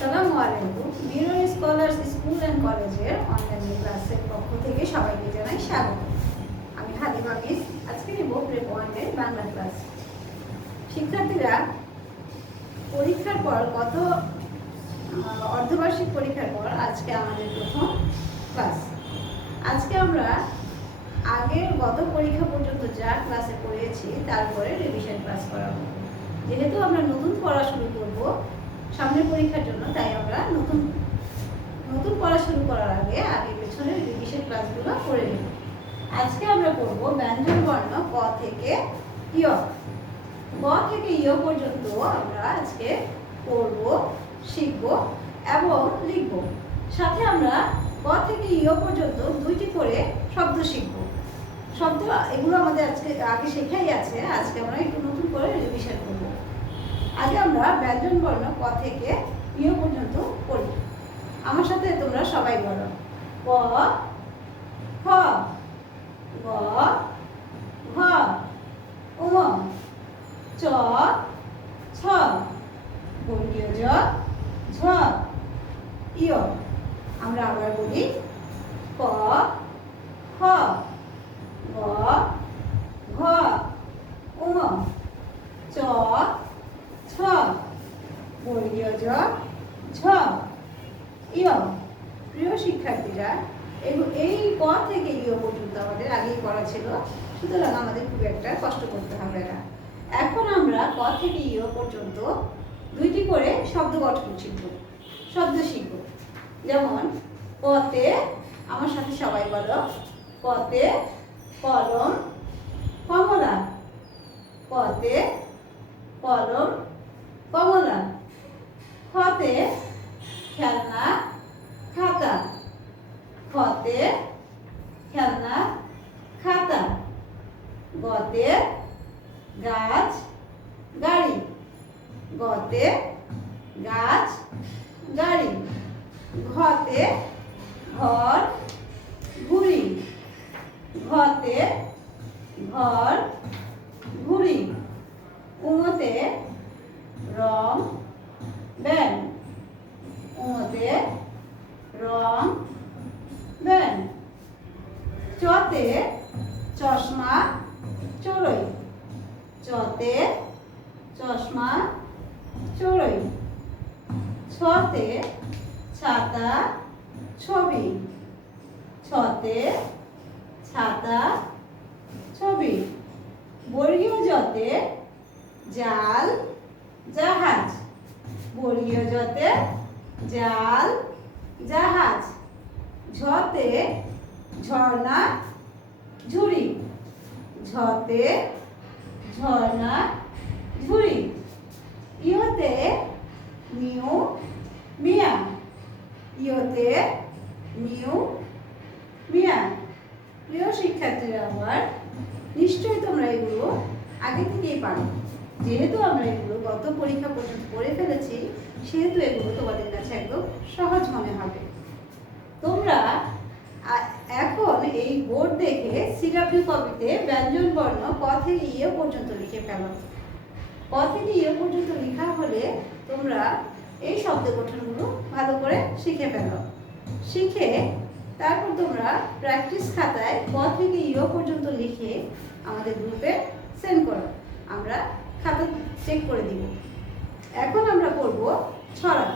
আসসালামু আলাইকুম। Mirror scholars school and কলেজের অনলাইন ক্লাসের পক্ষ থেকে সবাইকে জানাই স্বাগত। আমি হালিমা মিস। আজকে নেব প্রেপ ওয়ানের বাংলা ক্লাস। শিক্ষার্থীরা পরীক্ষার পর অর্ধবার্ষিক পরীক্ষার পর আজকে আমাদের প্রথম ক্লাস। আজকে আমরা গত পরীক্ষা পর্যন্ত যা ক্লাসে পড়িয়েছি তারপরে রিভিশন ক্লাস করাবো। যেহেতু আমরা নতুন পড়া শুরু করব সামনের পরীক্ষার জন্য, তাই আমরা নতুন পড়া শুরু করার আগে পেছনের রিভিশন ক্লাসগুলো করে নেব। আজকে আমরা পড়ব ব্যঞ্জন বর্ণ ক থেকে ইয়। ক থেকে ইয় পর্যন্ত আমরা আজকে পড়ব, শিখব এবং লিখব। সাথে আমরা ক থেকে ইয় পর্যন্ত 2টি করে শব্দ শিখব। শব্দ এগুলো আমাদের আগে শেখাই আছে, আজকে আমরা একটু নতুন করে রিভিশন করব। আগে আমরা ব্যঞ্জন বর্ণ ক থেকে ইয় পর্যন্ত পড়ি। আমার সাথে তোমরা সবাই বলো। ক, খ, গ, ঘ, ঙ, চ, ছ, বর্গীয় জ, ঝ, ইয়। আমরা আবার বলি। ক, খ, গ, ঘ, ঙ, চ, ছ, বর্গীয় জ, ঝ, ইয়। প্রিয় শিক্ষার্থীরা, এই ক থেকে ইয় পর্যন্ত আমাদের আগেই করা ছিল, সুতরাং আমাদের খুব একটা কষ্ট করতে হবে না। এখন আমরা ক থেকে ইয় পর্যন্ত 2টি করে শব্দ গঠন শিখব, শব্দ শিখব। যেমন কতে, আমার সাথে সবাই বলো। কতে কলম কমলা। কতে কলম কমলা। খতে খেলনা খাতা। খতে খেলনা খাতা। গতে গাছ গাড়ি। গতে গাছ গাড়ি। ঘতে ঘর ঘুড়ি। ঘতে ঘর ঘুড়ি। ঙতে রং ব্যান। ঙতে রং ব্যান। চতে চশমা চড়ুই। চতে চশমা চড়ুই। ছতে ছাতা ছবি। ছতে ছাতা ছবি। বর্গীয় জতে জাল জাহাজ। বর্গীয় জতে জাল জাহাজ। ঝতে ঝর্ণা ঝুড়ি। ঝতে ঝর্ণা ঝুড়ি। ইয়তে নিউ মিয়া। ইয়তে নিউ মিয়া। প্রিয় শিক্ষার্থীরা আমার, নিশ্চয়ই তোমরা এগুলো আগে থেকেই পারো। যেহেতু আমরা এগুলো গত পরীক্ষা পর্যন্ত পড়ে ফেলেছি, সেহেতু এগুলো তোমাদের কাছে একদম সহজ মনে হবে। তোমরা এখন এই বোর্ড দেখে সিডাব্লিউ কপিতে ব্যঞ্জন বর্ণ ক থেকে ইয়ে পর্যন্ত লিখে ফেলো। ক থেকে ইয়ে পর্যন্ত লেখা হলে তোমরা এই শব্দ গঠনগুলো ভালো করে শিখে ফেলো। শিখে তারপর তোমরা প্র্যাকটিস খাতায় ক থেকে ইয়ে পর্যন্ত লিখে আমাদের গ্রুপে সেন্ড করো। আমরা খাতা চেক করে দিব। এখন আমরা পড়ব ছড়া।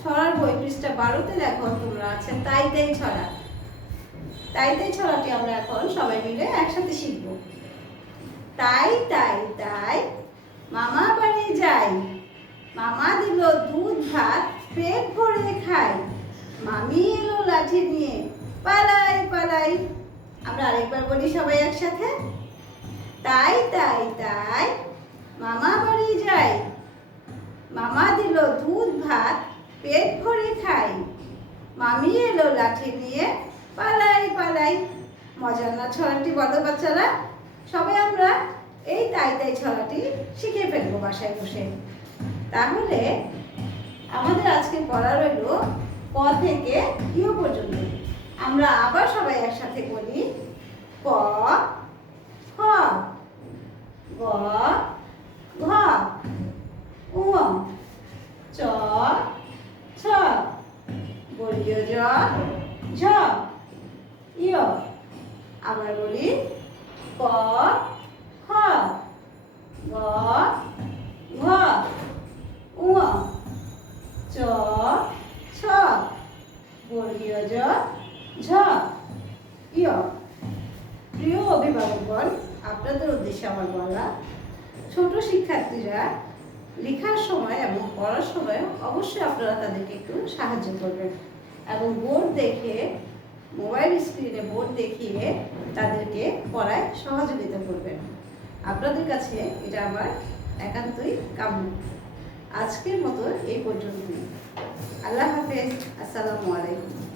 ছড়ার বই পৃষ্ঠা 12তে দেখো তোমরা আছে তাই তাই ছড়া। তাই তাই ছড়াটি আমরা এখন সবাই মিলে একসাথে শিখব। তাই তাই তাই মামা বাড়ি যাই। মামা দিল দুধ ভাত পেট ভরে খাই। মামি এলো লাঠি নিয়ে পালাই পালাই। আমরা আরেকবার বলি সবাই একসাথে। তাই তাই তাই মামা বাড়ি যাই। মামা দিল দুধ ভাত পেট ভরে খাই। মামি এলো লাঠি নিয়ে পালাই পালাই। মজার না ছড়াটি? বলো বাচ্চারা। সবাই আমরা এই তাই তাই ছড়াটি শিখে ফেলবো বাসায় বসে। তাহলে আমাদের আজকে পড়া রইল ক থেকে ইয় পর্যন্ত। আমরা আবার সবাই একসাথে বলি। ক, খ, গ, ঘ, ঙ, চ ছ বর্গীয় জ ঝ ইয়। আবার বলি ক খ গ ঘ ঙ চ ছ বর্গীয় জ ঝ ইয়। প্রিয় অভিভাবকগণ, আপনাদের উদ্দেশ্যে আমার বলা, ছোট শিক্ষার্থীরা লেখার সময় এবং পড়ার সময় অবশ্যই আপনারা তাদেরকে একটু সাহায্য করবেন এবং বোর্ড দেখে, মোবাইল স্ক্রিনে বোর্ড দেখিয়ে তাদেরকে পড়ায় সহযোগিতা করবেন। আপনাদের কাছে এটা আমার একান্তই কাম্য। আজকের মতো এই পর্যন্তই। আল্লাহ হাফেজ। আসসালামু আলাইকুম।